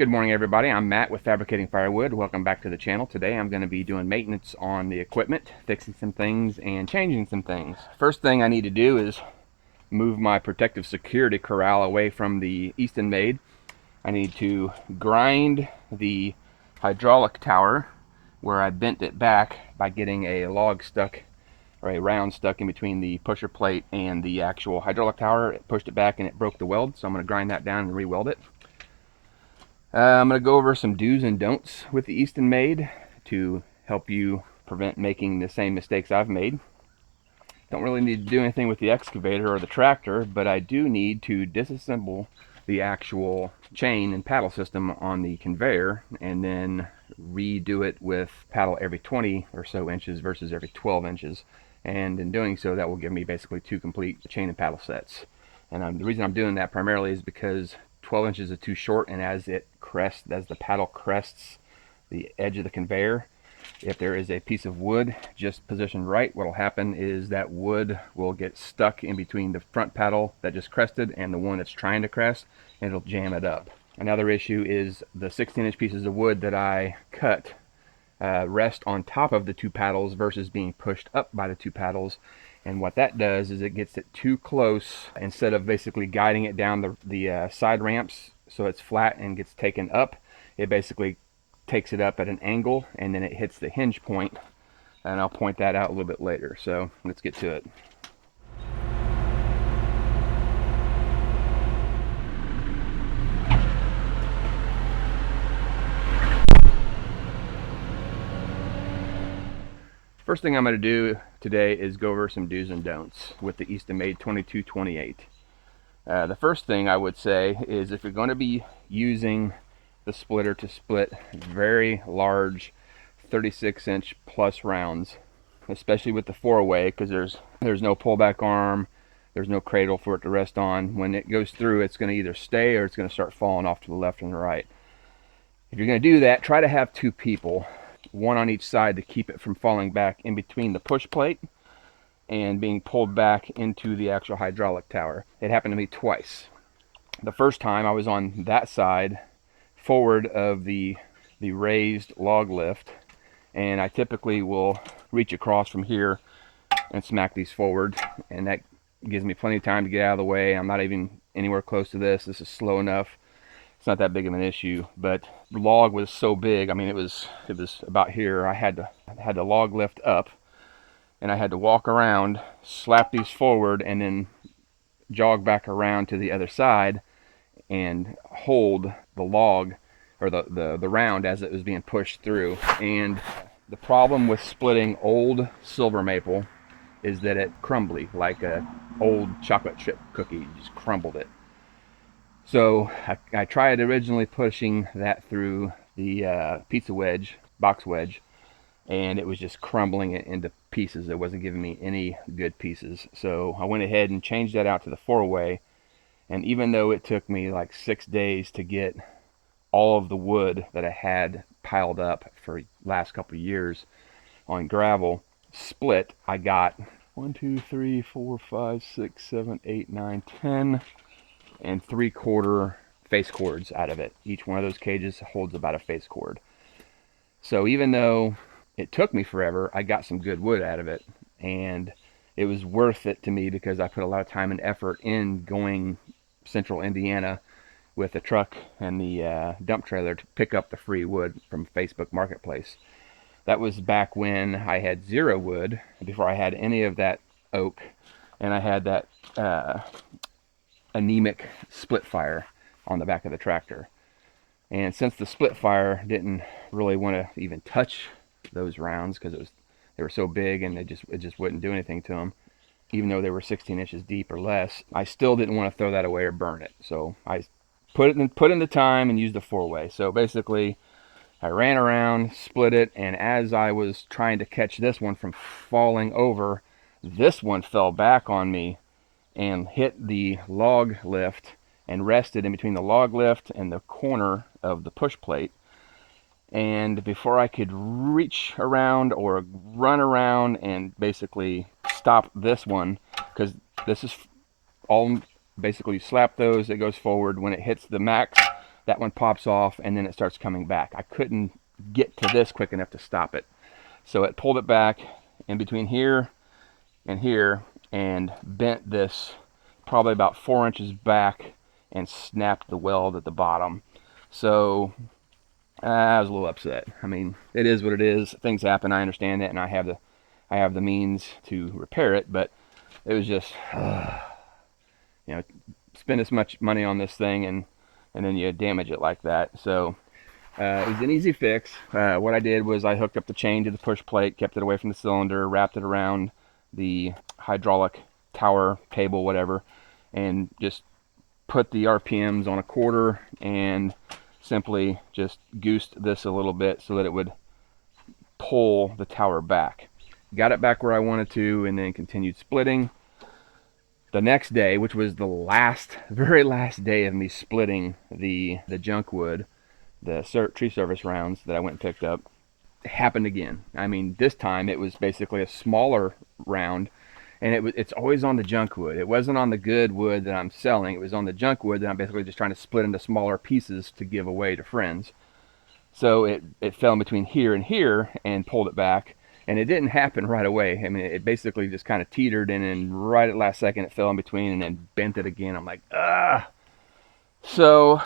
Good morning, everybody. I'm Matt with Fabricating Firewood. Welcome back to the channel. Today I'm going to be doing maintenance on the equipment, fixing some things and changing some things. First thing I need to do is move my protective security corral away from the Eastonmade. I need to grind the hydraulic tower where I bent it back by getting a log stuck or a round stuck in between the pusher plate and the actual hydraulic tower. It pushed it back and it broke the weld, so I'm going to grind that down and re-weld it. I'm going to go over some do's and don'ts with the Eastonmade to help you prevent making the same mistakes I've made. Don't really need to do anything with the excavator or the tractor, but I do need to disassemble the actual chain and paddle system on the conveyor and then redo it with paddle every 20 or so inches versus every 12 inches. And in doing so, that will give me basically two complete chain and paddle sets. And the reason I'm doing that primarily is because 12 inches is too short, and as the paddle crests the edge of the conveyor, if there is a piece of wood just positioned right, what will happen is that wood will get stuck in between the front paddle that just crested and the one that's trying to crest, and it'll jam it up. Another issue is the 16-inch pieces of wood that I cut rest on top of the two paddles versus being pushed up by the two paddles. And what that does is it gets it too close. Instead of basically guiding it down the side ramps so it's flat and gets taken up, it basically takes it up at an angle and then it hits the hinge point, and I'll point that out a little bit later. So let's get to it. First thing I'm going to do today is go over some do's and don'ts with the Eastonmade 2228. The first thing I would say is if you're going to be using the splitter to split very large 36-inch plus rounds, especially with the 4-way, because there's no pullback arm, there's no cradle for it to rest on. When it goes through, it's going to either stay or it's going to start falling off to the left and the right. If you're going to do that, try to have two people, one on each side, to keep it from falling back in between the push plate and being pulled back into the actual hydraulic tower. It happened to me twice. The first time I was on that side forward of the raised log lift, and I typically will reach across from here and smack these forward, and that gives me plenty of time to get out of the way. I'm not even anywhere close to this. This is slow enough. It's not that big of an issue, but the log was so big. I mean, it was about here. I had the log lift up, and I had to walk around, slap these forward, and then jog back around to the other side and hold the log or the round as it was being pushed through. And the problem with splitting old silver maple is that it's crumbly, like a old chocolate chip cookie. You just crumbled it. So I tried originally pushing that through the pizza wedge, box wedge, and it was just crumbling it into pieces. It wasn't giving me any good pieces. So I went ahead and changed that out to the 4-way, and even though it took me like 6 days to get all of the wood that I had piled up for the last couple of years on gravel split, I got 1, 2, 3, 4, 5, 6, 7, 8, 9, 10 and 3/4 face cords out of it. Each one of those cages holds about a face cord. So even though it took me forever, I got some good wood out of it, and it was worth it to me because I put a lot of time and effort in going central Indiana with the truck and the dump trailer to pick up the free wood from Facebook Marketplace. That was back when I had zero wood, before I had any of that oak, and I had that anemic split fire on the back of the tractor. And since the split fire didn't really want to even touch those rounds because they were so big and it just wouldn't do anything to them, even though they were 16 inches deep or less, I still didn't want to throw that away or burn it. So I put in the time and used the 4-way. So basically I ran around, split it, and as I was trying to catch this one from falling over, this one fell back on me and hit the log lift and rested in between the log lift and the corner of the push plate. And before I could reach around or run around and basically stop this one, because this is all basically, you slap those, it goes forward. When it hits the max, that one pops off, and then it starts coming back. I couldn't get to this quick enough to stop it. So it pulled it back in between here and here and bent this probably about 4 inches back and snapped the weld at the bottom. So I was a little upset. I mean, it is what it is. Things happen. I understand that, and I have the means to repair it. But it was just, you know, spend this much money on this thing, and then you damage it like that. So it was an easy fix. What I did was I hooked up the chain to the push plate, kept it away from the cylinder, wrapped it around the hydraulic tower cable, whatever, and just put the RPMs on 1/4 and simply just goosed this a little bit so that it would pull the tower back. Got it back where I wanted to, and then continued splitting. The next day, which was the very last day of me splitting the junk wood, the tree service rounds that I went and picked up, it happened again. I mean, this time it was basically a smaller round, and it's always on the junk wood. It wasn't on the good wood that I'm selling. It was on the junk wood that I'm basically just trying to split into smaller pieces to give away to friends. So it fell in between here and here and pulled it back. And it didn't happen right away. I mean, it basically just kind of teetered, and then right at last second it fell in between and then bent it again. I'm like, ah. So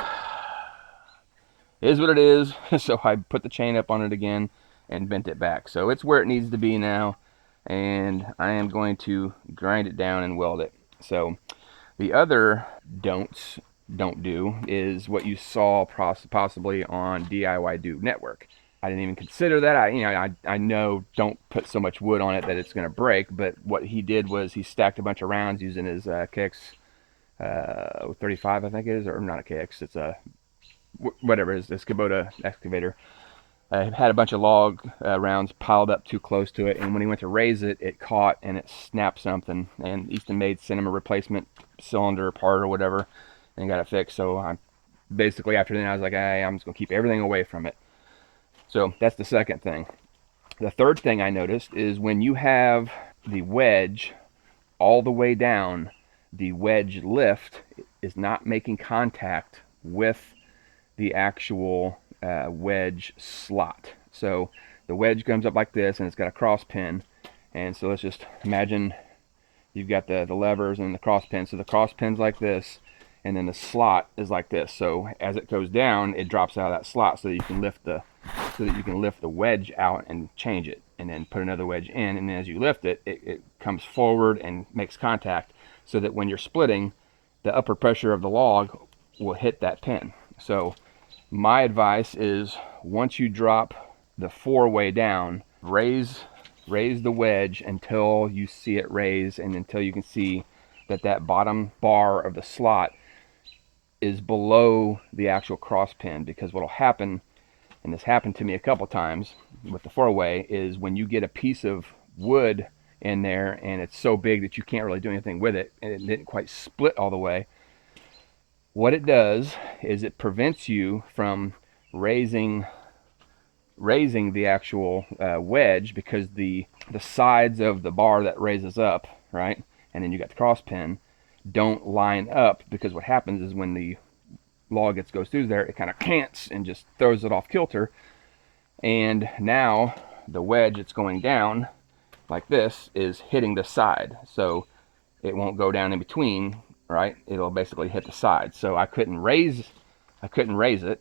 it is what it is. So I put the chain up on it again and bent it back. So it's where it needs to be now, and I am going to grind it down and weld it. So the other don't do is what you saw possibly on DIY Do Network. I didn't even consider that. I know don't put so much wood on it that it's going to break, but what he did was he stacked a bunch of rounds using his KX 35, I think it is, or not a KX, it's a whatever, his Kubota excavator. Had a bunch of log rounds piled up too close to it, and when he went to raise it, it caught and it snapped something, and Eastonmade sent him a replacement cylinder part or whatever and got it fixed. So I basically, after that, I was like, hey, I'm just going to keep everything away from it. So that's the second thing. The third thing I noticed is when you have the wedge all the way down, the wedge lift is not making contact with the actual wedge slot. So the wedge comes up like this, and it's got a cross pin. And so let's just imagine you've got the levers and the cross pin. So the cross pin's like this, and then the slot is like this. So as it goes down, it drops out of that slot so that you can lift the wedge out and change it, and then put another wedge in. And then as you lift it, it comes forward and makes contact, so that when you're splitting, the upper pressure of the log will hit that pin. So my advice is, once you drop the 4-way down, raise the wedge until you see it raise, and until you can see that bottom bar of the slot is below the actual cross pin. Because what will happen, and this happened to me a couple times with the 4-way, is when you get a piece of wood in there and it's so big that you can't really do anything with it, and it didn't quite split all the way, what it does is it prevents you from raising the actual wedge, because the sides of the bar that raises up, right, and then you got the cross pin, don't line up. Because what happens is when the log goes through there, it kind of cants and just throws it off kilter, and now the wedge that's going down like this is hitting the side, so it won't go down in between, right? It'll basically hit the side. So I couldn't raise it,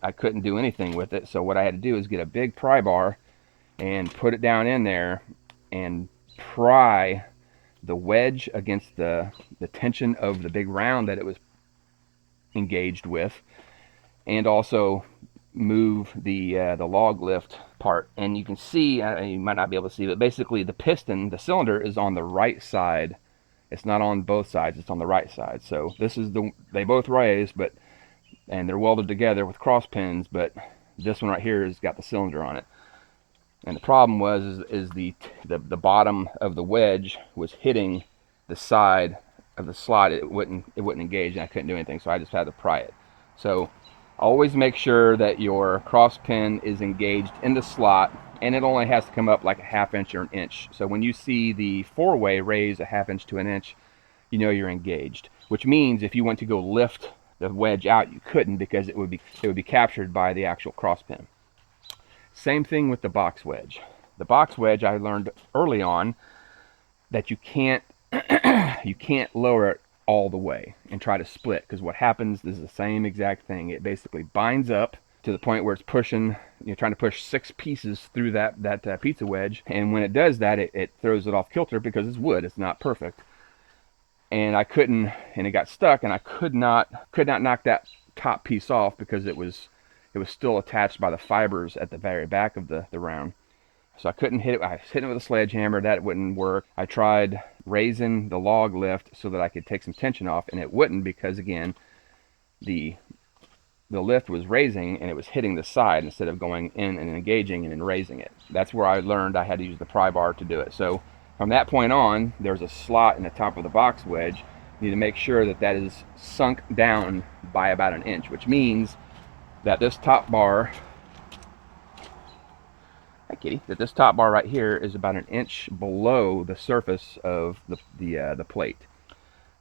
I couldn't do anything with it. So what I had to do is get a big pry bar and put it down in there and pry the wedge against the tension of the big round that it was engaged with, and also move the log lift part. And you can see, you might not be able to see, but basically the piston, the cylinder, is on the right side. It's not on both sides, it's on the right side. So this is they both raise, and they're welded together with cross pins, but this one right here has got the cylinder on it. And the problem is the bottom of the wedge was hitting the side of the slot. It wouldn't engage, and I couldn't do anything, so I just had to pry it. So always make sure that your cross pin is engaged in the slot, and it only has to come up like a 1/2 inch or an inch. So when you see the 4-way raise a 1/2 inch to an inch, you know you're engaged. Which means if you want to go lift the wedge out, you couldn't, because it would be captured by the actual cross pin. Same thing with the box wedge. The box wedge, I learned early on that you can't lower it all the way and try to split, because what happens is the same exact thing. It basically binds up to the point where it's pushing, you're trying to push 6 pieces through that pizza wedge, and when it does that, it throws it off kilter because it's wood, it's not perfect. And I couldn't, and it got stuck, and I could not knock that top piece off because it was still attached by the fibers at the very back of the round. So I couldn't hit it. I was hitting it with a sledgehammer. That wouldn't work. I tried raising the log lift so that I could take some tension off, and it wouldn't, because again, the lift was raising and it was hitting the side instead of going in and engaging and then raising it. That's where I learned I had to use the pry bar to do it. So from that point on, there's a slot in the top of the box wedge. You need to make sure that that is sunk down by about 1 inch, which means that this top bar, hi kitty, that this top bar right here is about 1 inch below the surface of the plate.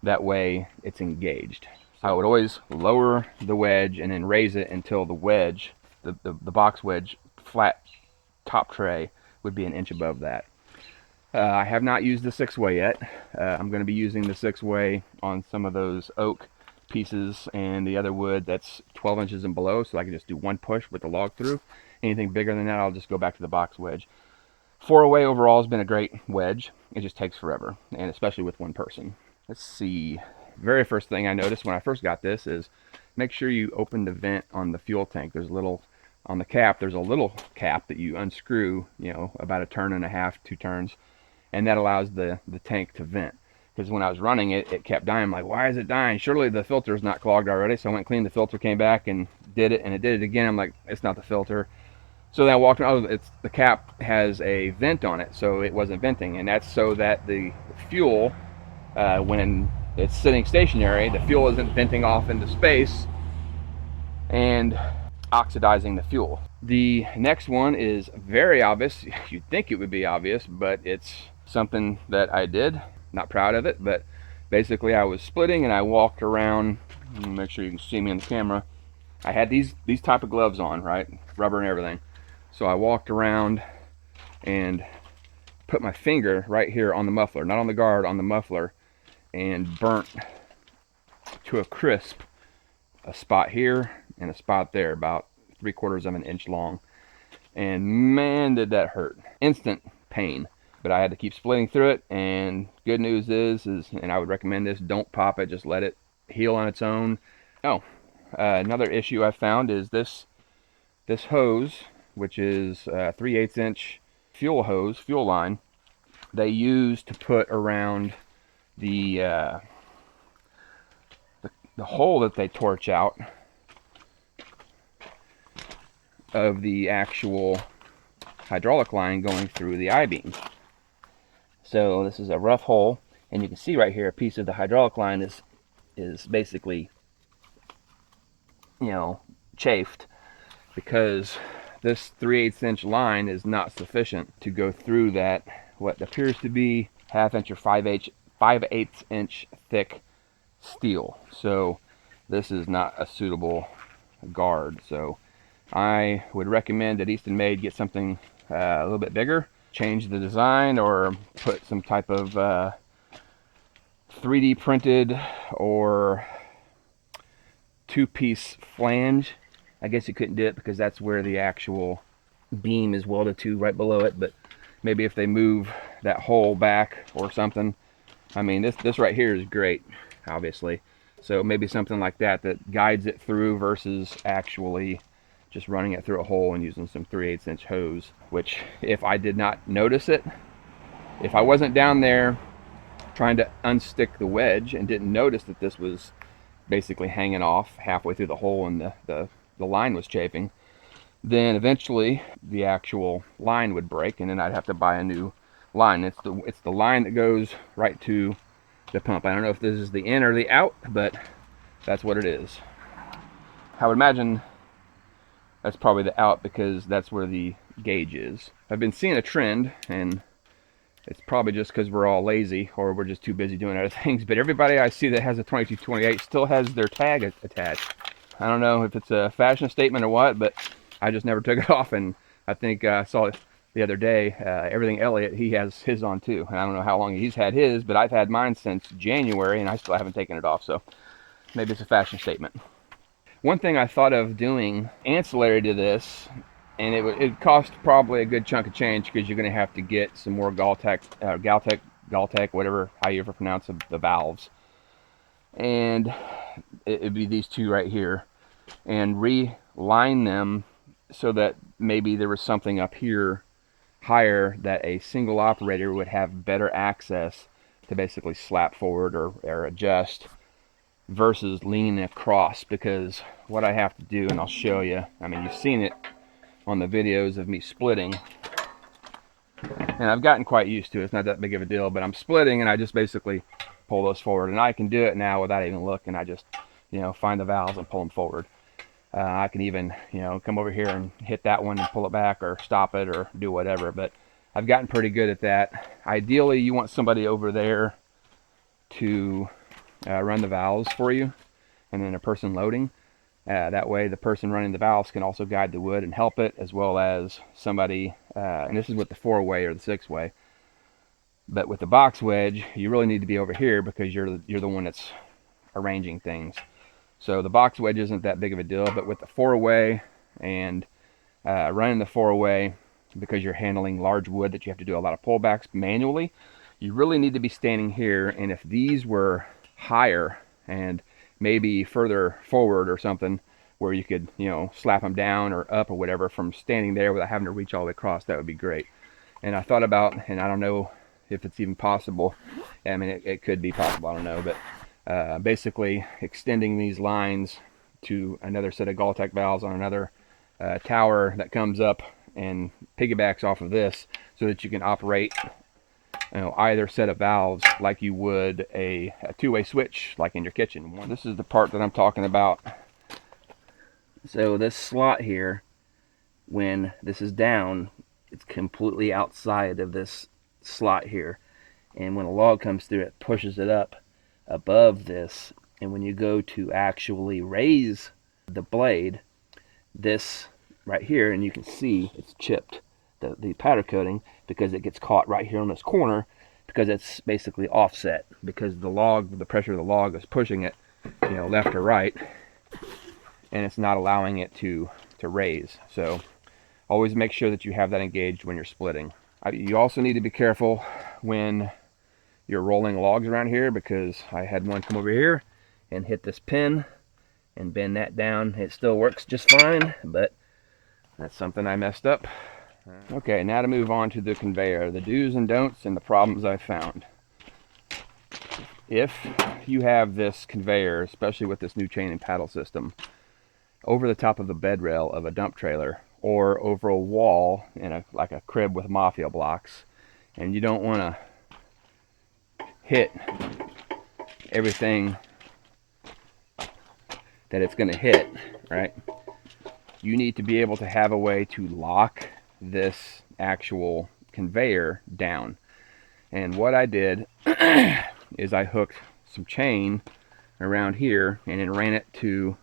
That way it's engaged. I would always lower the wedge and then raise it until the wedge, the box wedge flat top tray, would be 1 inch above that. I have not used the 6-way yet. I'm going to be using the 6-way on some of those oak pieces and the other wood that's 12 inches and below, so I can just do 1 push with the log through. Anything bigger than that, I'll just go back to the box wedge. 4-way overall has been a great wedge. It just takes forever, and especially with 1 person. Let's see. Very first thing I noticed when I first got this is make sure you open the vent on the fuel tank. There's a little, on the cap, there's a little cap that you unscrew, you know, about 1.5 turns, 2 turns, and that allows the tank to vent. Because when I was running it, it kept dying. I'm like, why is it dying? Surely the filter is not clogged already. So I went and cleaned the filter, came back and did it, and it did it again. I'm like, it's not the filter. So then I walked around, oh, the cap has a vent on it, so it wasn't venting, and that's so that the fuel, when it's sitting stationary, the fuel isn't venting off into space and oxidizing the fuel. The next one is very obvious. You'd think it would be obvious, but it's something that I did. Not proud of it, but basically I was splitting and I walked around. Make sure you can see me in the camera. I had these type of gloves on, right? Rubber and everything. So I walked around and put my finger right here on the muffler, not on the guard, on the muffler, and burnt to a crisp a spot here and a spot there, about 3/4 of an inch long. And man, did that hurt. Instant pain. But I had to keep splitting through it, and good news is, and I would recommend this, don't pop it, just let it heal on its own. Oh, another issue I found is this hose, which is a 3/8 inch fuel hose, fuel line, they use to put around the hole that they torch out of the actual hydraulic line going through the I-beam. So this is a rough hole, and you can see right here a piece of the hydraulic line is basically, you know, chafed, because this 3/8 inch line is not sufficient to go through that, what appears to be 1/2 inch or 5/8 inch thick steel. So this is not a suitable guard. So I would recommend that Eastonmade get something a little bit bigger, change the design, or put some type of 3D printed or 2-piece flange. I guess you couldn't do it because that's where the actual beam is welded to, right below it, but maybe if they move that hole back or something. I mean, this right here is great, obviously. So maybe something like that guides it through versus actually just running it through a hole and using some 3/8 inch hose, which if I did not notice it, if I wasn't down there trying to unstick the wedge and didn't notice that this was basically hanging off halfway through the hole and the line was chafing, then eventually the actual line would break, and then I'd have to buy a new line. It's the line that goes right to the pump. I don't know if this is the in or the out, but that's what it is. I would imagine that's probably the out, because that's where the gauge is. I've been seeing a trend, and It's probably just because we're all lazy or we're just too busy doing other things. But everybody I see that has a 2228 still has their tag attached. I don't know if it's a fashion statement or what, but I just never took it off. And I think I saw it the other day. Everything Elliot, he has his on too. And I don't know how long he's had his, but I've had mine since January and I still haven't taken it off. So maybe it's a fashion statement. One thing I thought of doing ancillary to this, and it cost probably a good chunk of change because you're going to have to get some more Galtech, whatever, how you ever pronounce the valves. And it'd be these two right here. And reline them so that maybe there was something up here higher that a single operator would have better access to basically slap forward or adjust versus leaning across. Because what I have to do, and I'll show you, I mean, you've seen it on the videos of me splitting, and I've gotten quite used to it. It's not that big of a deal, but I'm splitting and I just basically pull those forward, and I can do it now without even looking. I just, find the valves and pull them forward. I can even, come over here and hit that one and pull it back or stop it or do whatever, but I've gotten pretty good at that. Ideally, you want somebody over there to run the valves for you, and then a person loading. That way the person running the valves can also guide the wood and help it, as well as somebody, and this is with the 4-way or the 6-way, but with the box wedge, you really need to be over here because you're the one that's arranging things. So the box wedge isn't that big of a deal, but with the 4-way and running the 4-way, because you're handling large wood that you have to do a lot of pullbacks manually, you really need to be standing here. And if these were higher and maybe further forward or something where you could, slap them down or up or whatever from standing there without having to reach all the way across, that would be great. And I thought about, and I don't know if it's even possible. I mean, it could be possible, I don't know, but basically extending these lines to another set of Galtech valves on another tower that comes up and piggybacks off of this, so that you can operate either set of valves like you would a 2-way switch like in your kitchen. This is the part that I'm talking about. So this slot here, when this is down, it's completely outside of this slot here, and when a log comes through, it pushes it up above this. And when you go to actually raise the blade, this right here, and you can see it's chipped, the powder coating, because it gets caught right here on this corner, because it's basically offset, because the pressure of the log is pushing it, left or right, and it's not allowing it to raise. So always make sure that you have that engaged when you're splitting. You also need to be careful when you're rolling logs around here, because I had one come over here and hit this pin and bend that down. It still works just fine, but that's something I messed up. Okay, now to move on to the conveyor, the do's and don'ts and the problems I found. If you have this conveyor, especially with this new chain and paddle system, over the top of the bed rail of a dump trailer or over a wall in like a crib with mafia blocks, and you don't want to hit everything that it's going to hit, right? You need to be able to have a way to lock this actual conveyor down. And what I did is I hooked some chain around here and then ran it to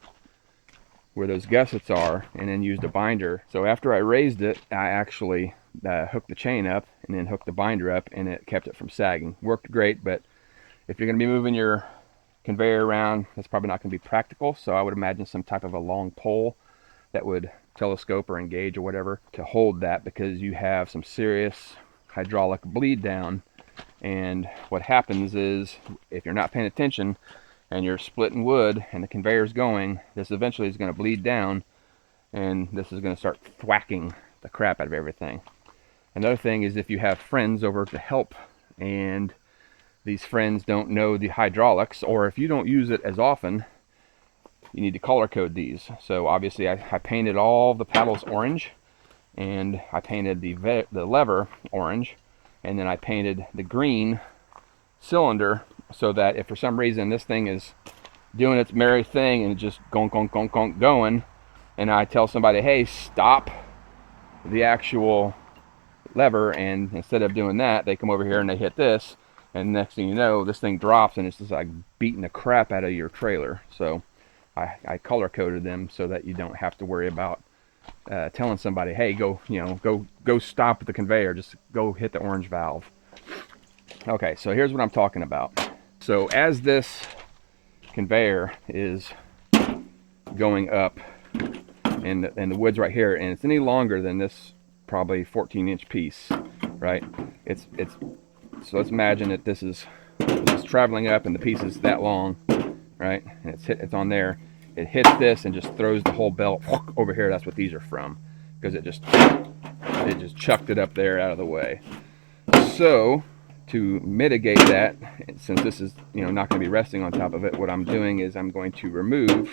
where those gussets are, and then used a binder. So after I raised it, I actually hooked the chain up and then hooked the binder up, and it kept it from sagging. Worked great, but if you're going to be moving your conveyor around, that's probably not going to be practical. So I would imagine some type of a long pole that would telescope or engage or whatever to hold that, because you have some serious hydraulic bleed down. And what happens is, if you're not paying attention and you're splitting wood and the conveyor's going, this eventually is going to bleed down, and this is going to start thwacking the crap out of everything. Another thing is, if you have friends over to help and these friends don't know the hydraulics, or if you don't use it as often, you need to color code these. So obviously I painted all the paddles orange, and I painted the lever orange, and then I painted the green cylinder, so that if for some reason this thing is doing its merry thing and just going, and I tell somebody, hey, stop the actual lever, and instead of doing that, they come over here and they hit this, and next thing you know, this thing drops and it's just like beating the crap out of your trailer. So I color coded them so that you don't have to worry about telling somebody, hey, go, go stop the conveyor, just go hit the orange valve. Okay, so here's what I'm talking about. So as this conveyor is going up, and the wood's right here, and it's any longer than this probably 14-inch piece, right? It's so let's imagine that this is traveling up and the piece is that long, right? And it's on there. It hits this and just throws the whole belt over here. That's what these are from, because it just chucked it up there out of the way. So to mitigate that, since this is not going to be resting on top of it, what I'm doing is I'm going to remove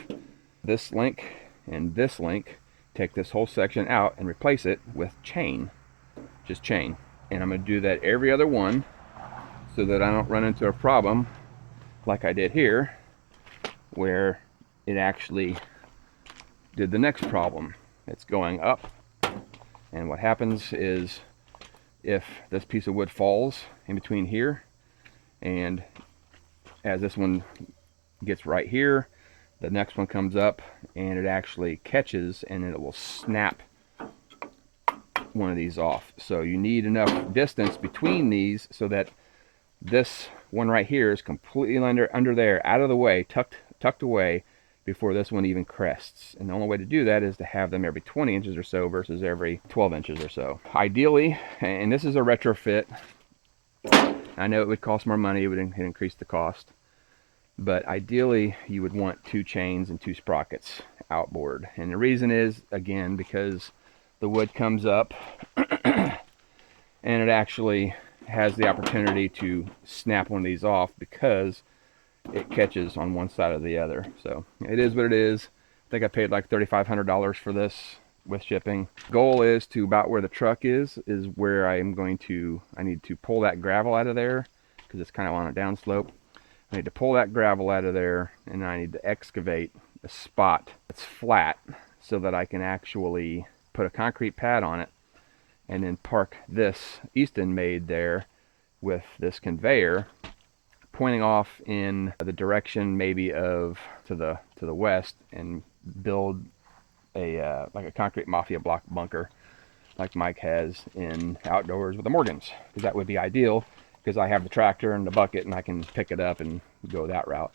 this link and this link, take this whole section out and replace it with chain, just chain. And I'm going to do that every other one so that I don't run into a problem like I did here, where it actually did the next problem. It's going up, and what happens is if this piece of wood falls in between here, and as this one gets right here, the next one comes up and it actually catches and it will snap one of these off. So you need enough distance between these so that this one right here is completely under there, out of the way, tucked away, before this one even crests. And the only way to do that is to have them every 20 inches or so versus every 12 inches or so. Ideally, and this is a retrofit, I know it would cost more money, it would increase the cost, but ideally you would want 2 chains and 2 sprockets outboard. And the reason is, again, because the wood comes up and it actually has the opportunity to snap one of these off because it catches on one side or the other. So it is what it is. I think I paid like $3,500 for this with shipping. Goal is to about where the truck is where I need to pull that gravel out of there, because it's kind of on a downslope. I need to pull that gravel out of there, and I need to excavate a spot that's flat so that I can actually put a concrete pad on it and then park this Eastonmade there with this conveyor pointing off in the direction maybe to the west, and build a like a concrete mafia block bunker like Mike has in outdoors with the Morgans, because that would be ideal, because I have the tractor and the bucket and I can pick it up and go that route.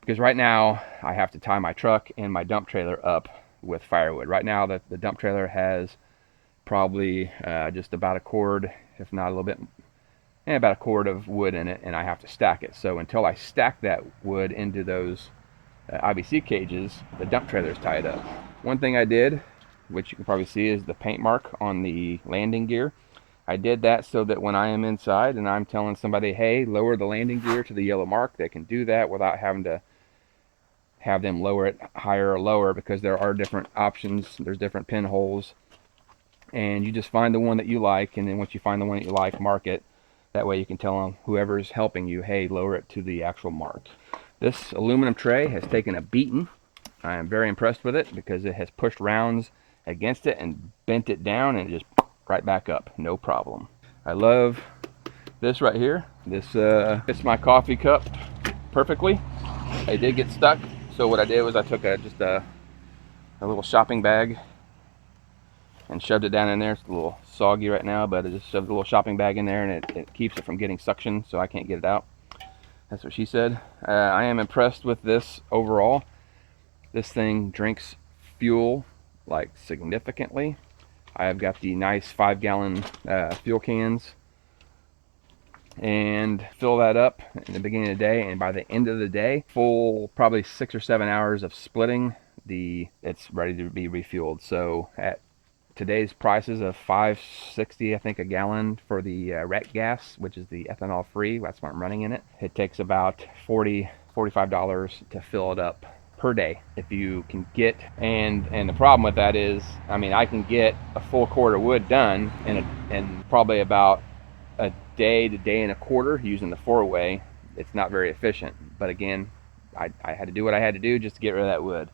Because right now I have to tie my truck and my dump trailer up with firewood. Right now the dump trailer has probably just about a cord, if not a little bit, about a cord of wood in it, and I have to stack it. So until I stack that wood into those IBC cages, the dump trailer is tied up. One thing I did, which you can probably see, is the paint mark on the landing gear. I did that so that when I am inside and I'm telling somebody, hey, lower the landing gear to the yellow mark, they can do that without having to have them lower it higher or lower, because there are different options. There's different pinholes, and you just find the one that you like, and then once you find the one that you like, mark it. That way you can tell them, whoever's helping you, hey, lower it to the actual mark. This aluminum tray has taken a beating. I am very impressed with it, because it has pushed rounds against it and bent it down, and it just right back up, no problem. I love this right here. This fits my coffee cup perfectly. It did get stuck, so what I did was I took just a little shopping bag and shoved it down in there. It's a little soggy right now, but I just shoved a little shopping bag in there, and it keeps it from getting suction, so I can't get it out. That's what she said. I am impressed with this overall. This thing drinks fuel like significantly. I've got the nice 5-gallon fuel cans, and fill that up in the beginning of the day, and by the end of the day, full probably 6 or 7 hours of splitting, it's ready to be refueled. So at today's prices of $5.60, I think, a gallon for the REC gas, which is the ethanol free, that's what I'm running in it. It takes about $45 to fill it up per day, if you can get. And the problem with that is, I mean, I can get a full cord of wood done in probably about a day to day and a quarter using the 4-way. It's not very efficient, but again, I had to do what I had to do just to get rid of that wood.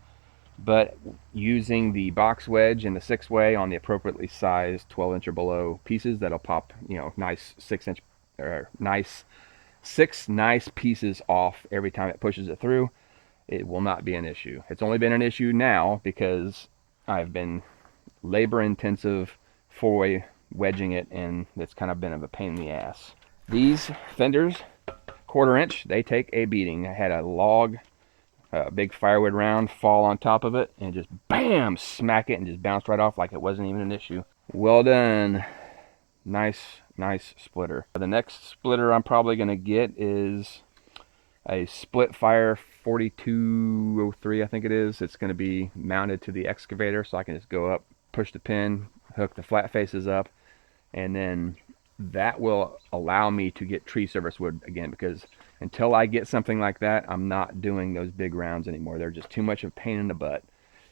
but using the box wedge and the 6-way on the appropriately sized 12-inch or below pieces that'll pop, you know, nice 6-inch or six nice pieces off every time it pushes it through, it will not be an issue. It's only been an issue now because I've been labor intensive 4-way wedging it, and it's kind of been of a pain in the ass. These fenders, 1/4 inch, they take a beating. I had a log, a big firewood round, fall on top of it and just bam, smack it and just bounce right off like it wasn't even an issue. Well done. Nice splitter. The next splitter I'm probably going to get is a split fire 4203, I think it is. It's going to be mounted to the excavator, so I can just go up, push the pin, hook the flat faces up, and then that will allow me to get tree service wood again, because until I get something like that, I'm not doing those big rounds anymore. They're just too much of a pain in the butt.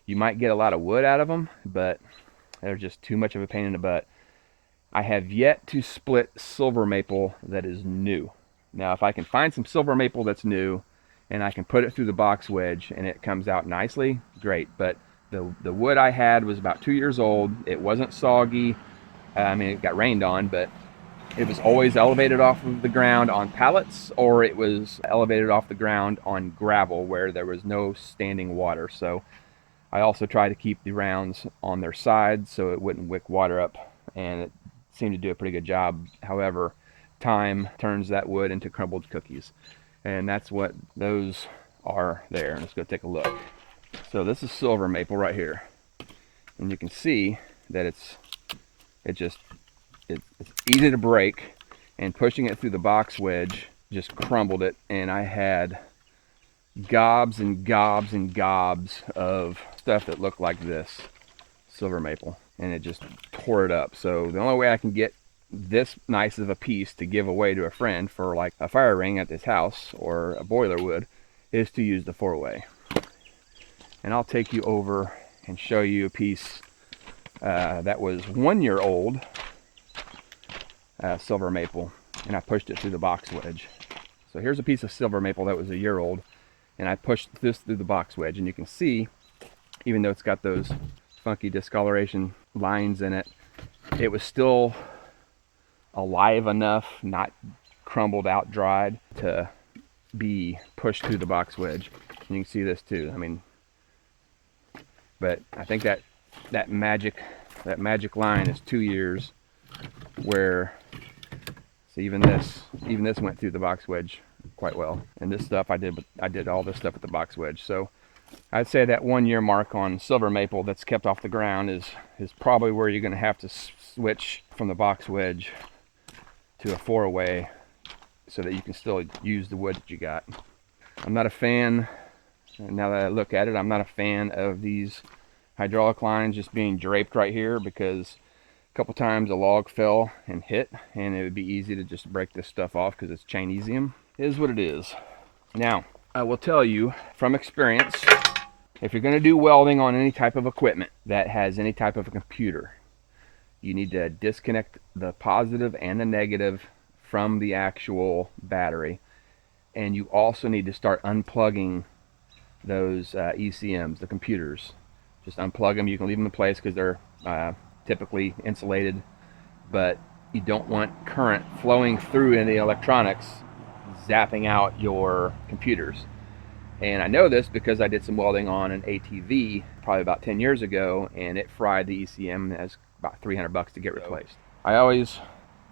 You might get a lot of wood out of them, but they're just too much of a pain in the butt. I have yet to split silver maple that is new. Now, if I can find some silver maple that's new and I can put it through the box wedge and it comes out nicely, great. But the wood I had was about 2 years old. It wasn't soggy. I mean, it got rained on, but it was always elevated off of the ground on pallets, or it was elevated off the ground on gravel where there was no standing water. So I also tried to keep the rounds on their sides so it wouldn't wick water up, and it seemed to do a pretty good job. However, time turns that wood into crumbled cookies, and that's what those are there. Let's go take a look. So this is silver maple right here, and you can see that it's easy to break, and pushing it through the box wedge just crumbled it, and I had gobs and gobs and gobs of stuff that looked like this silver maple, and it just tore it up. So the only way I can get this nice of a piece to give away to a friend for like a fire ring at his house or a boiler wood is to use the 4-way. And I'll take you over and show you a piece that was 1 year old silver maple, and I pushed it through the box wedge. So here's a piece of silver maple that was 1 year old, and I pushed this through the box wedge, and you can see, even though it's got those funky discoloration lines in it, it was still alive enough, not crumbled out, dried, to be pushed through the box wedge. And you can see this too. I mean, but I think that magic line is 2 years, where so even this went through the box wedge quite well. And this stuff I did all this stuff with the box wedge. So I'd say that 1 year mark on silver maple that's kept off the ground is probably where you're going to have to switch from the box wedge to a 4-way so that you can still use the wood that you got. I'm not a fan, now that I look at it, I'm not a fan of these hydraulic lines just being draped right here, because a couple times a log fell and hit, and it would be easy to just break this stuff off because it's chainesium. It is what it is. Now, I will tell you from experience, if you're going to do welding on any type of equipment that has any type of a computer, you need to disconnect the positive and the negative from the actual battery. And you also need to start unplugging those ECMs, the computers. Just unplug them. You can leave them in place because they're typically insulated, but you don't want current flowing through in the electronics, zapping out your computers. And I know this because I did some welding on an ATV probably about 10 years ago, and it fried the ECM, as about $300 to get replaced. I always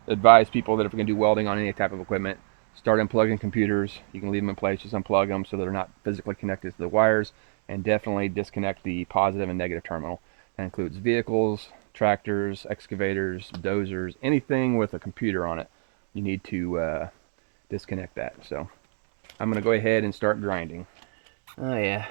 advise people that if you're going to do welding on any type of equipment, start unplugging computers. You can leave them in place, just unplug them so they're not physically connected to the wires, and definitely disconnect the positive and negative terminal. That includes vehicles, tractors, excavators, dozers, anything with a computer on it. You need to disconnect that. So I'm going to go ahead and start grinding. Oh yeah.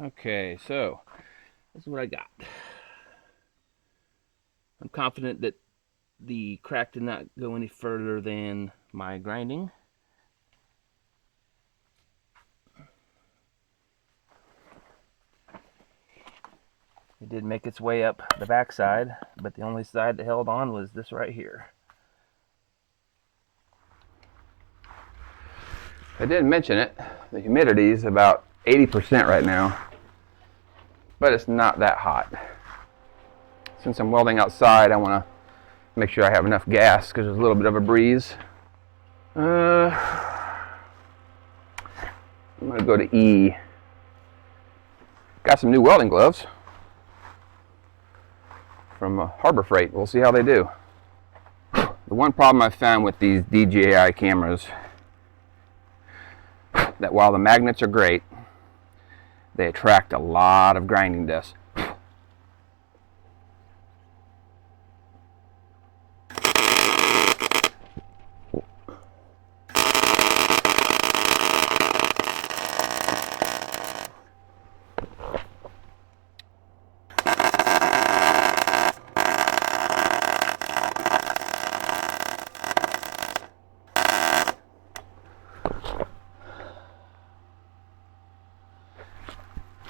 Okay, so this is what I got. I'm confident that the crack did not go any further than my grinding. It did make its way up the backside, but the only side that held on was this right here. I didn't mention it, the humidity is about 80% right now, but it's not that hot. Since I'm welding outside, I want to make sure I have enough gas because there's a little bit of a breeze. I'm going to go to E. Got some new welding gloves from Harbor Freight. We'll see how they do. The one problem I've found with these DJI cameras, that while the magnets are great, they attract a lot of grinding dust.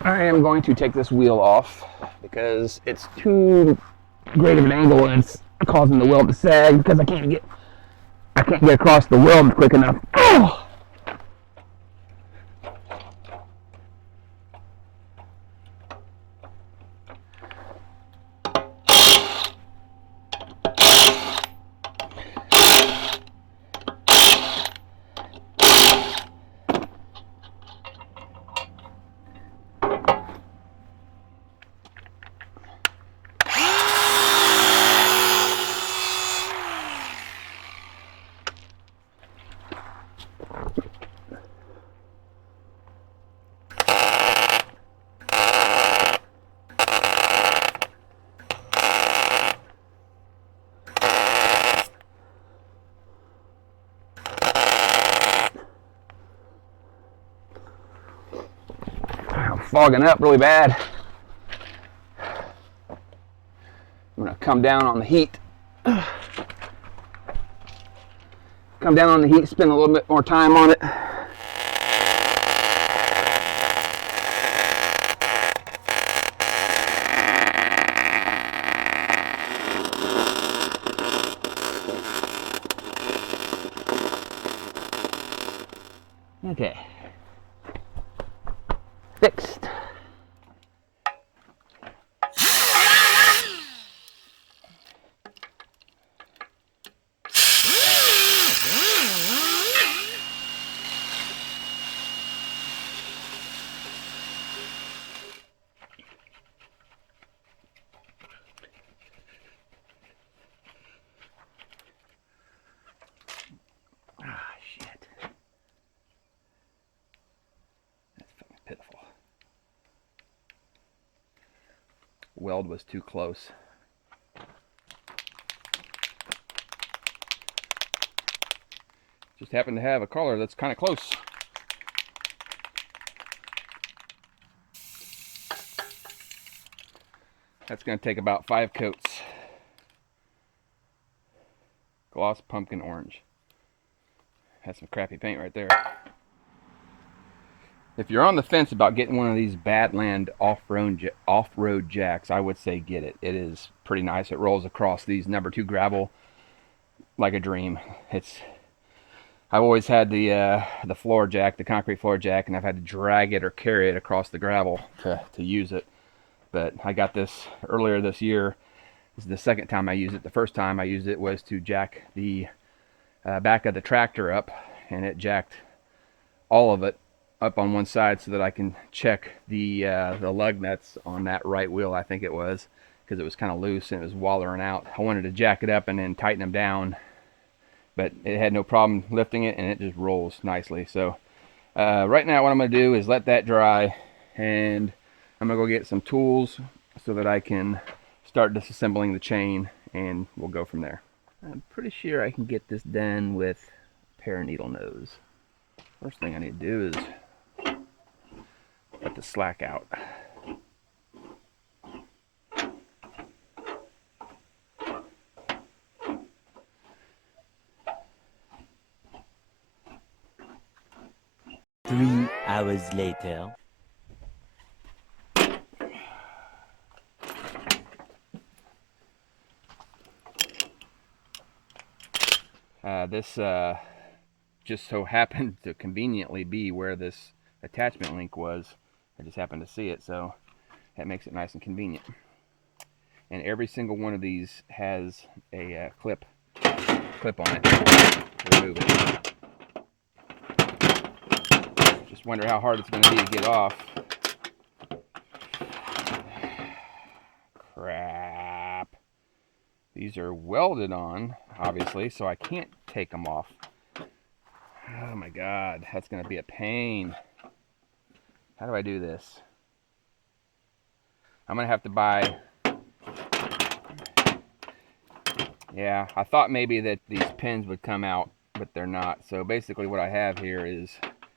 I am going to take this wheel off because it's too great of an angle and it's causing the weld to sag because I can't get across the weld quick enough. Oh! Fogging up really bad. I'm going to come down on the heat. Come down on the heat, spend a little bit more time on it. Okay. Fixed. Pitiful. Weld was too close. Just happened to have a color that's kind of close. That's going to take about 5 coats. Gloss pumpkin orange. That's some crappy paint right there. If you're on the fence about getting one of these Badland off-road jacks, I would say get it. It is pretty nice. It rolls across these number 2 gravel like a dream. I've always had the floor jack, the concrete floor jack, and I've had to drag it or carry it across the gravel to use it. But I got this earlier this year. This is the second time I used it. The first time I used it was to jack the back of the tractor up, and it jacked all of it up on one side so that I can check the lug nuts on that right wheel, I think it was, because it was kind of loose and it was wallering out. I wanted to jack it up and then tighten them down, but it had no problem lifting it, and it just rolls nicely. So right now what I'm going to do is let that dry, and I'm going to go get some tools so that I can start disassembling the chain, and we'll go from there. I'm pretty sure I can get this done with a pair of needle nose. First thing I need to do is let the slack out. hours later. This just so happened to conveniently be where this attachment link was. I just happened to see it, so that makes it nice and convenient. And every single one of these has a clip on it to remove it. Just wonder how hard it's going to be to get off. Crap. These are welded on, obviously, so I can't take them off. Oh my god, that's going to be a pain. How do I do this? I'm going to have to buy... Yeah, I thought maybe that these pins would come out, but they're not. So basically what I have here is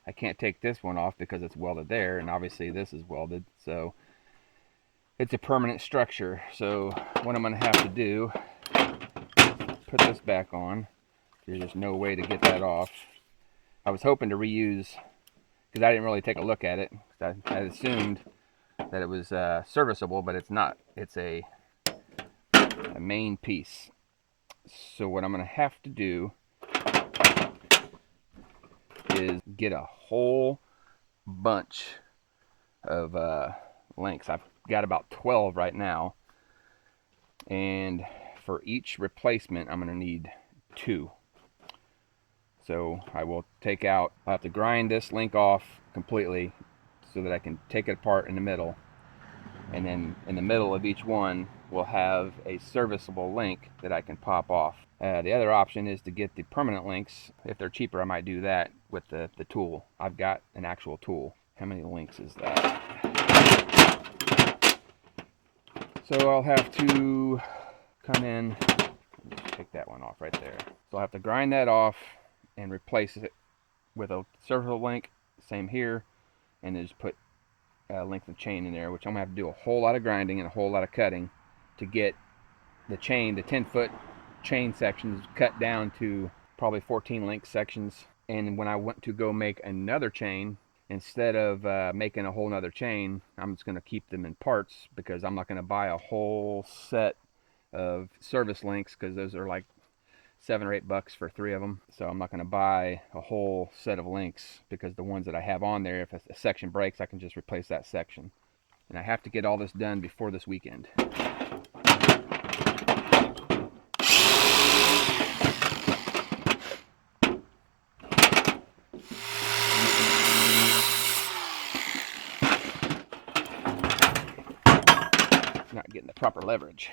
I can't take this one off because it's welded there, and obviously this is welded, so it's a permanent structure. So what I'm going to have to do, put this back on. There's just no way to get that off. I was hoping to reuse, because I didn't really take a look at it. I assumed that it was serviceable, but it's not. It's a main piece. So what I'm going to have to do is get a whole bunch of links. I've got about 12 right now, and for each replacement I'm going to need 2. So I will take out, I'll have to grind this link off completely so that I can take it apart in the middle, and then in the middle of each one we'll have a serviceable link that I can pop off. The other option is to get the permanent links. If they're cheaper, I might do that with the tool. I've got an actual tool. How many links is that? So I'll have to come in, take that one off right there. So I'll have to grind that off and replace it with a serviceable link, same here, and then just put a length of chain in there, which I'm going to have to do a whole lot of grinding and a whole lot of cutting to get the chain, the 10-foot chain sections cut down to probably 14 link sections. And when I want to go make another chain, instead of making a whole nother chain, I'm just going to keep them in parts, because I'm not going to buy a whole set of service links, because those are like $7 or $8 for 3 of them. So I'm not going to buy a whole set of links, because the ones that I have on there, if a section breaks, I can just replace that section. And I have to get all this done before this weekend. Not getting the proper leverage.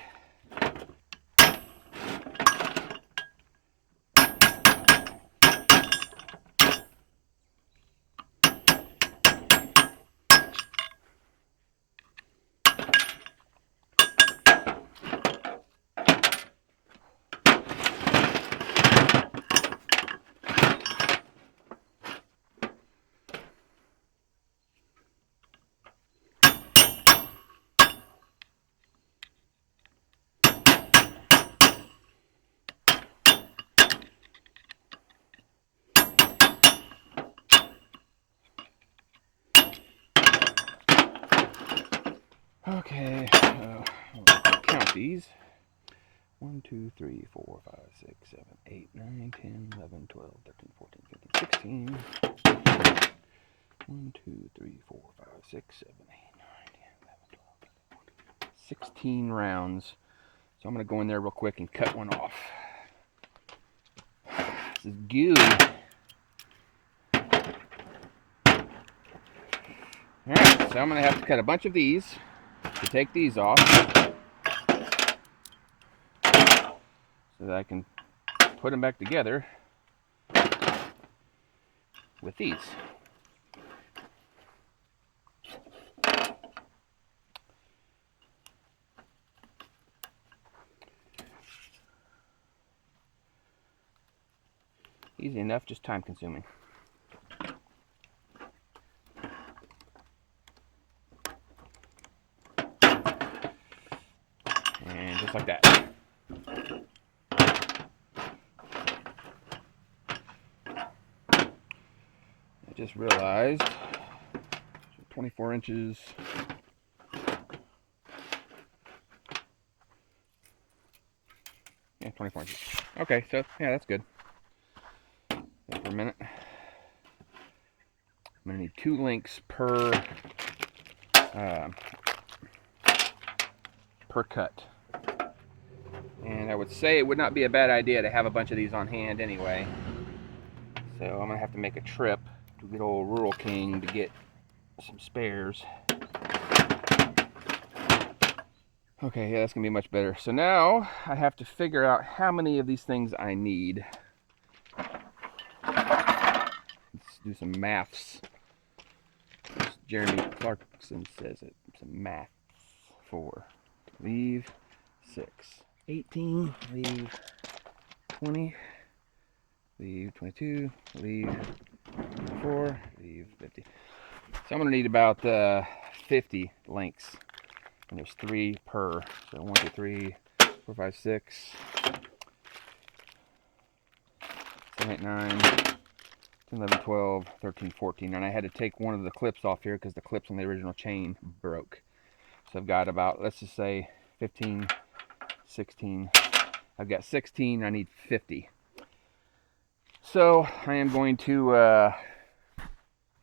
Okay, I'll count these. 1, 2, 3, 4, 5, 6, 7, 8, 9, 10, 11, 12, 13, 14, 15, 16. 1, 2, 3, 4, 5, 6, 7, 8, 9, 10, 11, 12, 13, 14, 16 rounds. So I'm going to go in there real quick and cut one off. This is goo. Alright, so I'm going to have to cut a bunch of these to take these off, so that I can put them back together with these. Easy enough, just time consuming. And just like that. I just realized 24 inches. Yeah, 24 inches. Okay, so yeah, that's good. Wait for a minute. I'm gonna need 2 links per cut. And I would say it would not be a bad idea to have a bunch of these on hand anyway. So I'm gonna have to make a trip to good old Rural King to get some spares. Okay, yeah, that's gonna be much better. So now I have to figure out how many of these things I need. Let's do some maths. Jeremy Clarkson says it. Some maths. 4. Leave 6. 18. Leave 20. Leave 22. Leave 4. Leave 50. So I'm gonna need about 50 links. And there's 3 per. So 1, 2, 3, 4, 5, 6, 7, 8, 9, 10, 11, 12, 13, 14. And I had to take one of the clips off here because the clips on the original chain broke. So I've got about, let's just say 15, 16. I've got 16, I need 50. So I am going to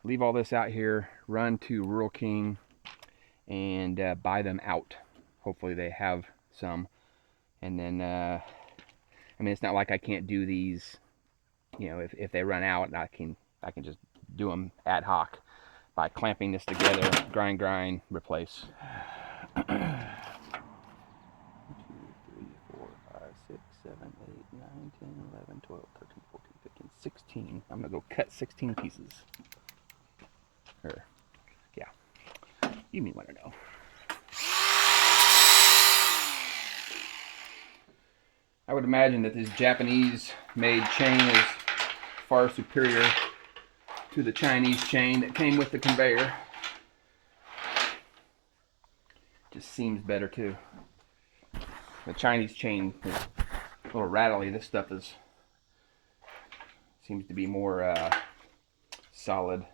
leave all this out here, run to Rural King, and buy them out. Hopefully they have some. And then, I mean, it's not like I can't do these, you know, if they run out, I can just do them ad hoc by clamping this together, grind, replace. 1, 2, 3, 4, 5, 6, 7, 8, 9, 10, 11, 12, 13, 14, 15, 16. I'm gonna go cut 16 pieces. Or, yeah, you may want to know. I would imagine that this Japanese-made chain is far superior to the Chinese chain that came with the conveyor. Just seems better too. The Chinese chain is a little rattly. This stuff seems to be more solid.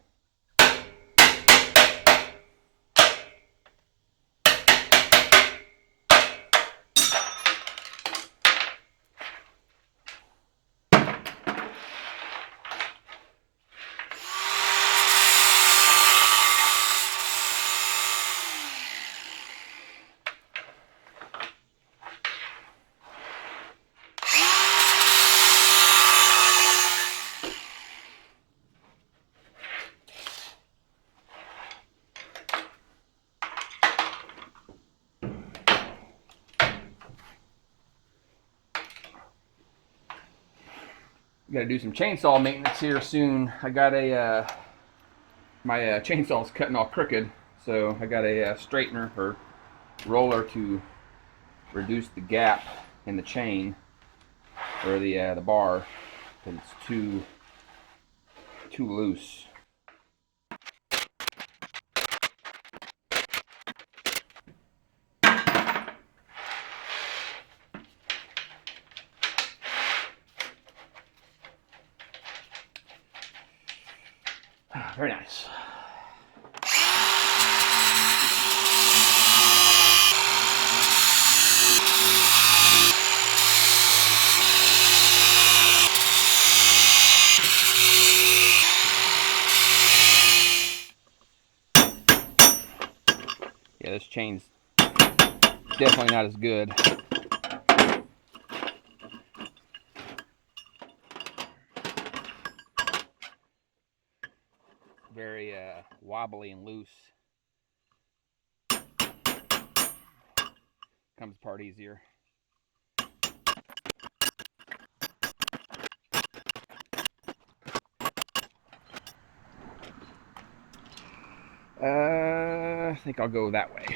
Got to do some chainsaw maintenance here soon. I got a my chainsaw's cutting all crooked, so I got a straightener or roller to reduce the gap in the chain or the bar because it's too loose. Very nice. Yeah, this chain's definitely not as good. Very wobbly and loose. Comes apart easier. I think I'll go that way.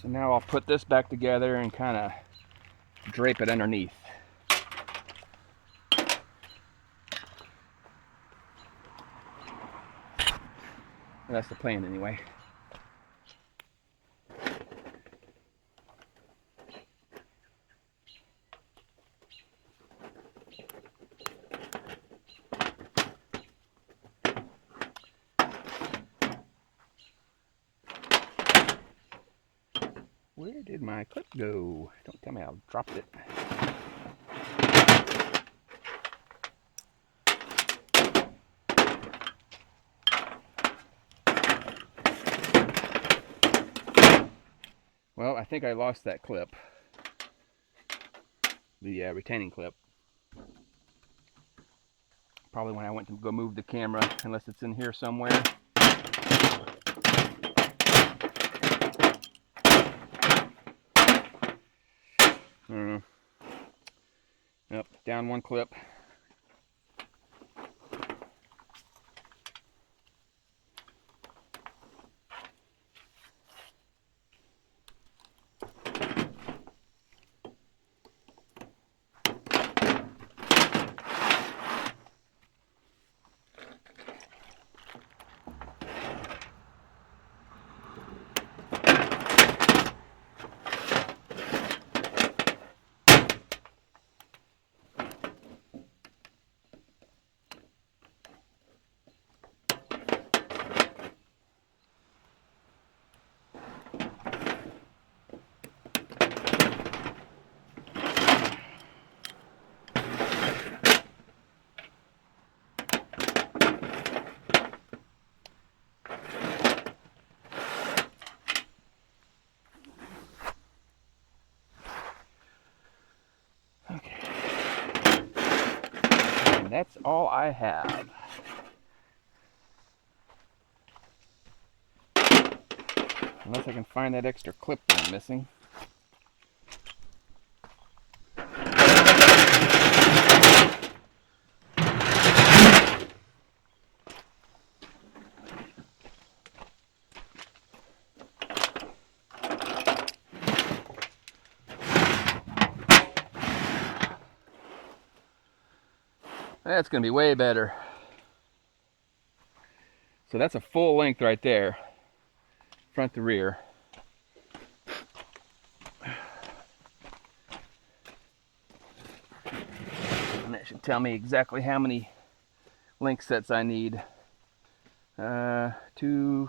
So now I'll put this back together and kind of drape it underneath. That's the plan anyway. Where did my clip go? Don't tell me I dropped it. Well, I think I lost that clip. The retaining clip. Probably when I went to go move the camera, unless it's in here somewhere. Yep, down one clip. That's all I have. Unless I can find that extra clip that I'm missing. That's going to be way better. So that's a full length right there, front to rear. And that should tell me exactly how many link sets I need. 2,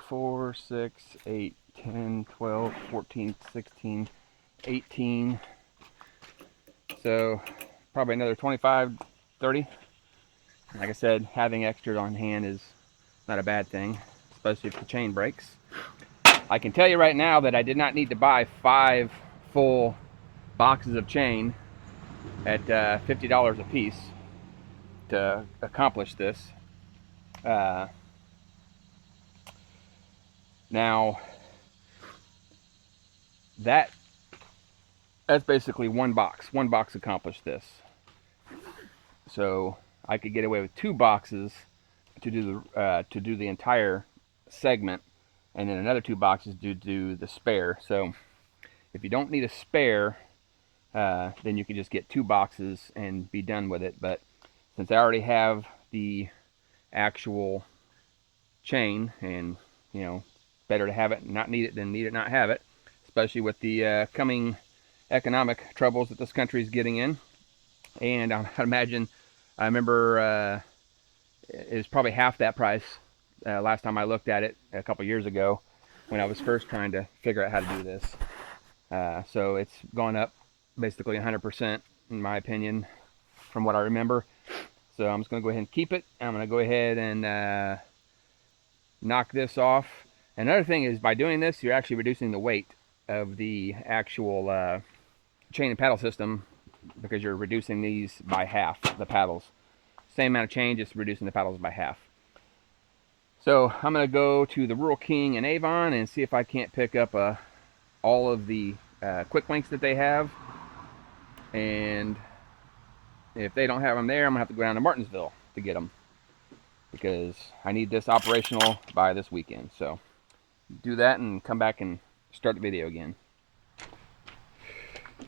4, 6, 8, 10, 12, 14, 16, 18. So probably another 25, 30. Like I said, having extra on hand is not a bad thing, especially if the chain breaks. I can tell you right now that I did not need to buy 5 full boxes of chain at $50 a piece to accomplish this. Now, that's basically one box. One box accomplished this. So I could get away with 2 boxes to do the entire segment, and then another 2 boxes to do the spare. So if you don't need a spare, then you can just get 2 boxes and be done with it. But since I already have the actual chain, and you know, better to have it and not need it than need it not have it, especially with the coming economic troubles that this country is getting in. And I imagine, I remember it was probably half that price last time I looked at it a couple years ago when I was first trying to figure out how to do this. So it's gone up basically 100% in my opinion from what I remember. So I'm just going to go ahead and keep it. I'm going to go ahead and knock this off. Another thing is, by doing this, you're actually reducing the weight of the actual chain and paddle system, because you're reducing these by half, the paddles. Same amount of chain, just reducing the paddles by half. So I'm going to go to the Rural King in Avon and see if I can't pick up all of the quick links that they have. And if they don't have them there, I'm going to have to go down to Martinsville to get them, because I need this operational by this weekend. So do that and come back and start the video again.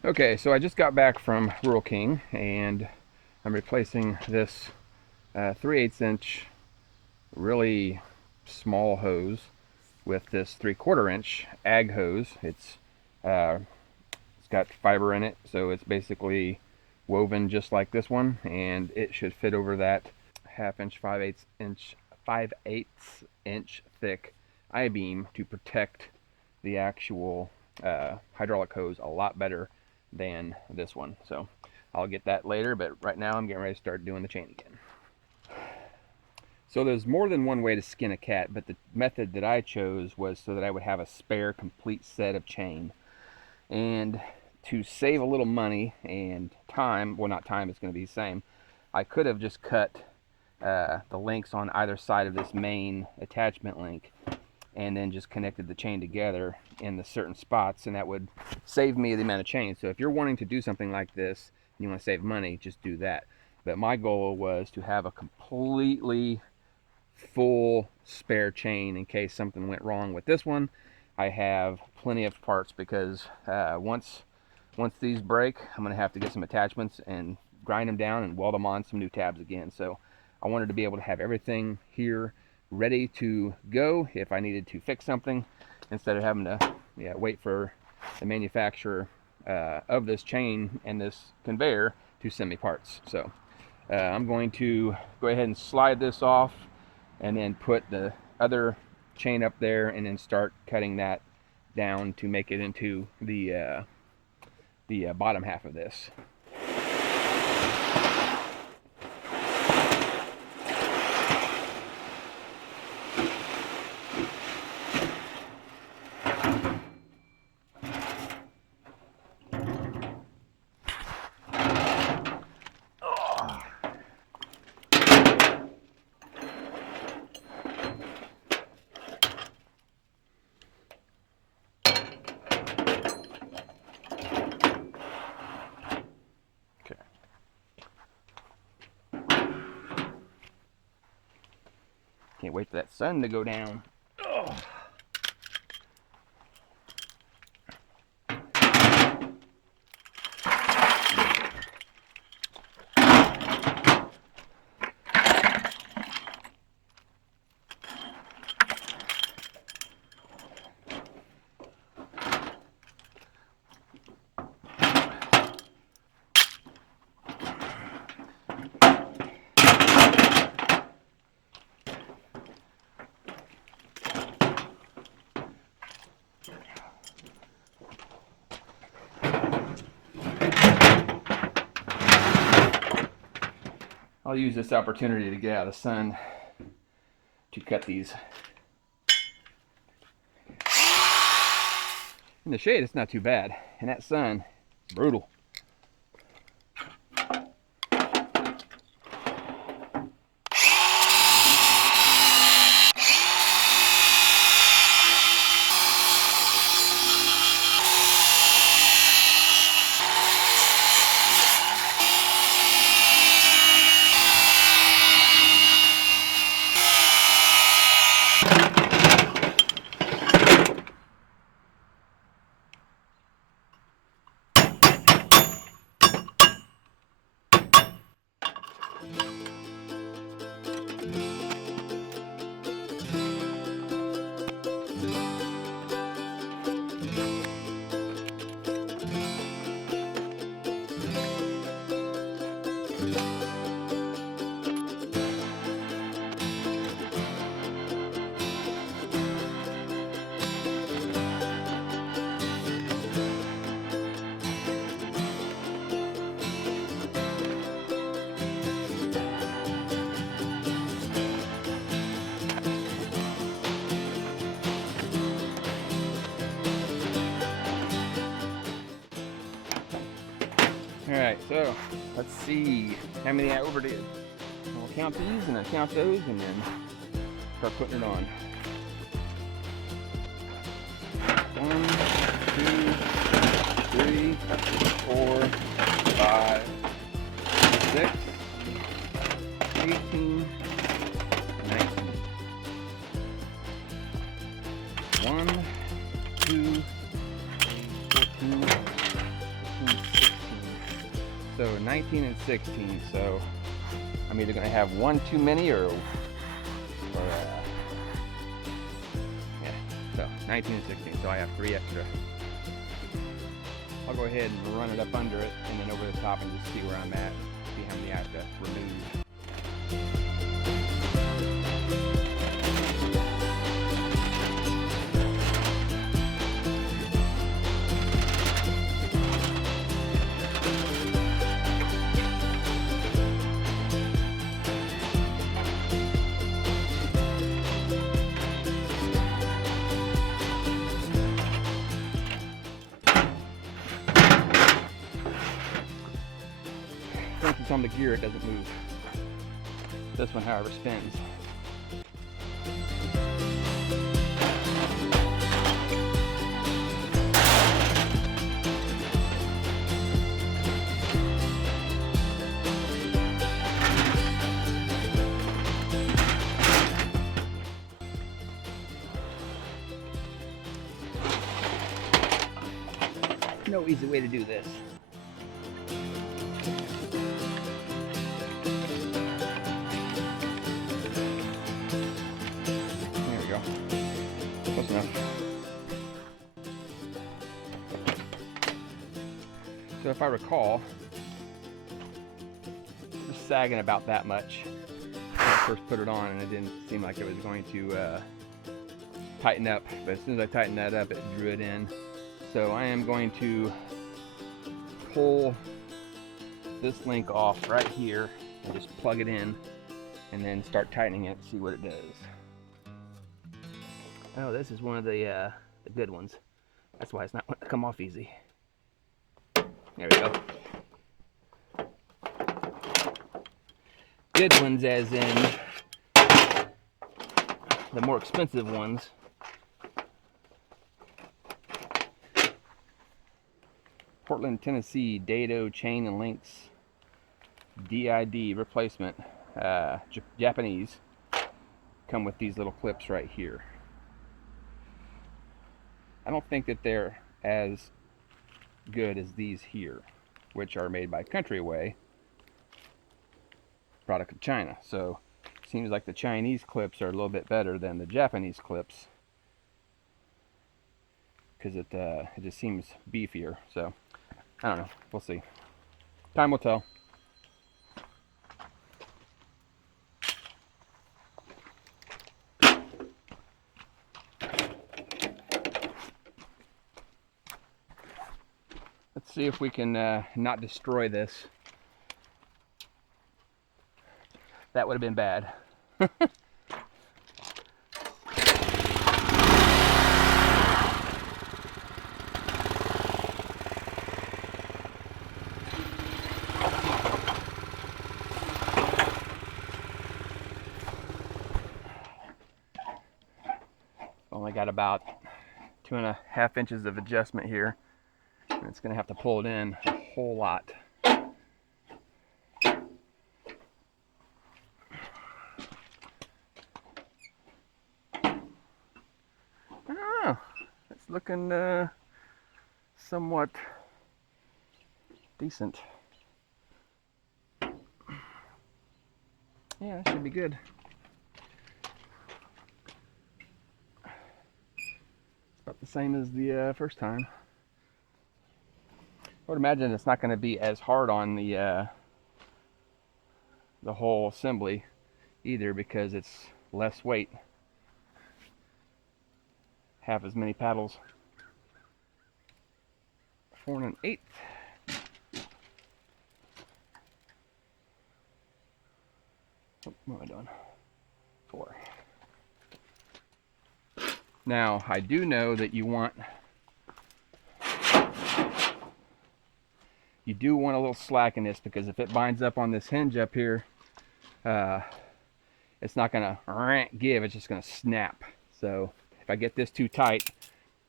Okay, so I just got back from Rural King, and I'm replacing this 3/8 inch really small hose with this 3/4 inch ag hose. It's got fiber in it, so it's basically woven just like this one, and it should fit over that 1/2 inch, 5/8 inch thick I-beam to protect the actual hydraulic hose a lot better than this one. So I'll get that later, but right now I'm getting ready to start doing the chain again. So there's more than one way to skin a cat, but the method that I chose was so that I would have a spare complete set of chain. And to save a little money and time, well, not time, it's going to be the same, I could have just cut the links on either side of this main attachment link and then just connected the chain together in the certain spots, and that would save me the amount of chain. So if you're wanting to do something like this and you want to save money, just do that. But my goal was to have a completely full spare chain in case something went wrong with this one. I have plenty of parts, because once these break, I'm going to have to get some attachments and grind them down and weld them on some new tabs again. So I wanted to be able to have everything here ready to go if I needed to fix something, instead of having to wait for the manufacturer of this chain and this conveyor to send me parts. So I'm going to go ahead and slide this off and then put the other chain up there and then start cutting that down to make it into the bottom half of this. Can't wait for that sun to go down. Oh. I'll use this opportunity to get out of the sun to cut these. In the shade, it's not too bad. In that sun, it's brutal. Alright, so let's see how many I overdid. I'll count these and I'll count those and then start putting it on. 1, 2, 3, 4, 5, 6, 18, 19. 1, 2, 14, 15, 19 and 16, so I'm either going to have one too many or yeah, so 19 and 16, so I have 3 extra. I'll go ahead and run it up under it and then over the top and just see where I'm at, see how many I have to remove. Once it's on the gear, it doesn't move. This one, however, spins. No easy way to do this. Close enough. So if I recall, it was sagging about that much when I first put it on, and it didn't seem like it was going to tighten up. But as soon as I tightened that up, it drew it in. So I am going to pull this link off right here and just plug it in, and then start tightening it, see what it does. Oh, this is one of the good ones. That's why it's not going to come off easy. There we go. Good ones as in the more expensive ones. Portland, Tennessee, Dado Chain and Links DID replacement. Japanese. Come with these little clips right here. I don't think that they're as good as these here, which are made by Countryway, product of China. So it seems like the Chinese clips are a little bit better than the Japanese clips, because it just seems beefier. So I don't know, we'll see. Time will tell. Let's see if we can not destroy this. That would have been bad. Only got about 2.5 inches of adjustment here. And it's going to have to pull it in a whole lot. Oh, it's looking somewhat decent. Yeah, that should be good. It's about the same as the first time. I would imagine it's not going to be as hard on the whole assembly either, because it's less weight. Half as many paddles. 4 1/8. Oh, what am I doing? 4. Now, I do know that you do want a little slack in this, because if it binds up on this hinge up here, it's not going to give, it's just going to snap. So if I get this too tight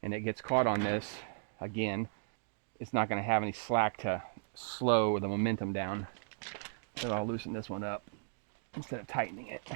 and it gets caught on this, again, it's not going to have any slack to slow the momentum down. So I'll loosen this one up instead of tightening it.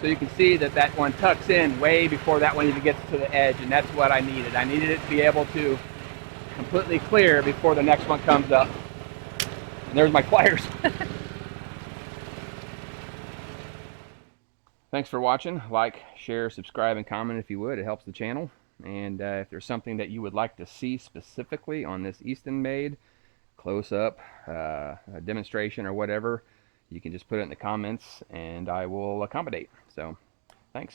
So you can see that that one tucks in way before that one even gets to the edge, and that's what I needed. I needed it to be able to completely clear before the next one comes up. And there's my pliers. Thanks for watching. Like, share, subscribe, and comment if you would. It helps the channel. And if there's something that you would like to see specifically on this Eastonmade close-up a demonstration or whatever, you can just put it in the comments and I will accommodate. So thanks.